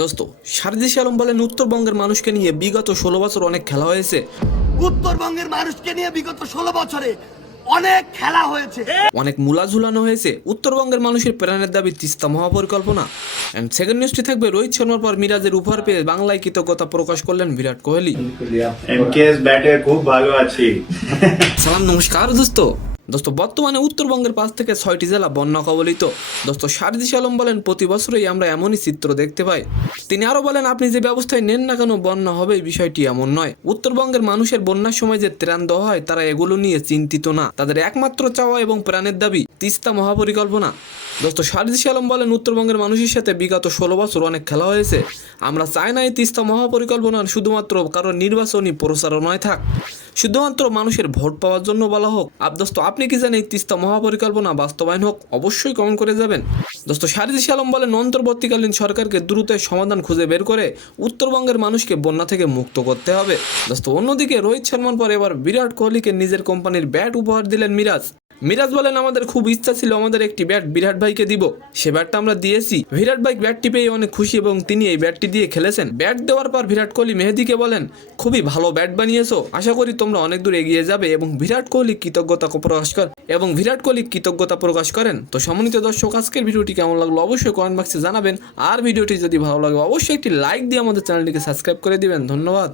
দোস্ত, সারজিস আলম বলেন উত্তরবঙ্গের মানুষকে নিয়ে বিগত 16 বছর অনেক খেলা হয়েছে। উত্তরবঙ্গের মানুষকে নিয়ে বিগত 16 বছরে অনেক খেলা হয়েছে। অনেক মূলা ঝুলানো হয়েছে। উত্তরবঙ্গের মানুষের প্রাণের দাবি তিস্তা মহাপরিকল্পনা। এন্ড সেকেন্ড নিউজটি থাকবে রোহিত শর্মার পর মিরাজের উপহার পেয়ে বাংলায় কৃতজ্ঞতা প্রকাশ করলেন বিরাট কোহলি। এমকেএস ব্যাটে খুব ভালো আছি। সালাম, নমস্কার দোস্ত। বর্তমানে উত্তরবঙ্গের 5 থেকে 6টি জেলা বন্যা কবলিত। দোস্ত, সারজিস আলম বলেন প্রতি বছরই আমরা এমনই চিত্র দেখতে পাই। তিনি আরো বলেন, আপনি যে ব্যবস্থায় নেন না কেন বন্যা হবে এই বিষয়টি এমন নয়। উত্তরবঙ্গের মানুষের বন্যার সময় যে ত্রাণ দেওয়া হয় তারা এগুলো নিয়ে চিন্তিত না। তাদের একমাত্র চাওয়া এবং প্রাণের দাবি তিস্তা মহাপরিকল্পনা। দোস্ত, সারজিস আলম বলেন উত্তরবঙ্গের মানুষের সাথে বিগত 16 বছর অনেক খেলা হয়েছে। আমরা চাই না এই তিস্তা মহাপরিকল্পনা শুধুমাত্র কারণ নির্বাচনী প্রচারণায় থাক, শুধুমাত্র মানুষের ভোট পাওয়ার জন্য বলা হোক। দোস্ত, আপনি কি জানেন এই তিস্তা মহাপরিকল্পনা বাস্তবায়ন হোক? অবশ্যই কমেন্ট করে যাবেন। দোস্ত, সারজিস আলম বলেন অন্তর্বর্তীকালীন সরকারকে দ্রুত সমাধান খুঁজে বের করে উত্তরবঙ্গের মানুষকে বন্যা থেকে মুক্ত করতে হবে। দোস্ত, অন্যদিকে রোহিত শর্মার পর এবার বিরাট কোহলিকে নিজের কোম্পানির ব্যাট উপহার দিলেন মিরাজ। মিরাজ বলেন, আমাদের খুব ইচ্ছা ছিল আমাদের একটি ব্যাট বিরাট ভাইকে দিব, সে ব্যাটটা আমরা দিয়েছি। বিরাট ভাই ব্যাটটি পেয়ে অনেক খুশি এবং তিনি এই ব্যাটটি দিয়ে খেলেছেন। ব্যাট দেওয়ার পর বিরাট কোহলি মেহেদীকে বলেন, খুবই ভালো ব্যাট বানিয়েছো, আশা করি তোমরা অনেক দূর এগিয়ে যাবে। এবং বিরাট কোহলি কৃতজ্ঞতা প্রকাশ করেন। তো সম্মানিত দর্শক, আজকের ভিডিওটি কেমন লাগলো অবশ্যই কমেন্ট বক্সে জানাবেন। আর ভিডিওটি যদি ভালো লাগে অবশ্যই একটি লাইক দিয়ে আমাদের চ্যানেলটিকে সাবস্ক্রাইব করে দিবেন। ধন্যবাদ।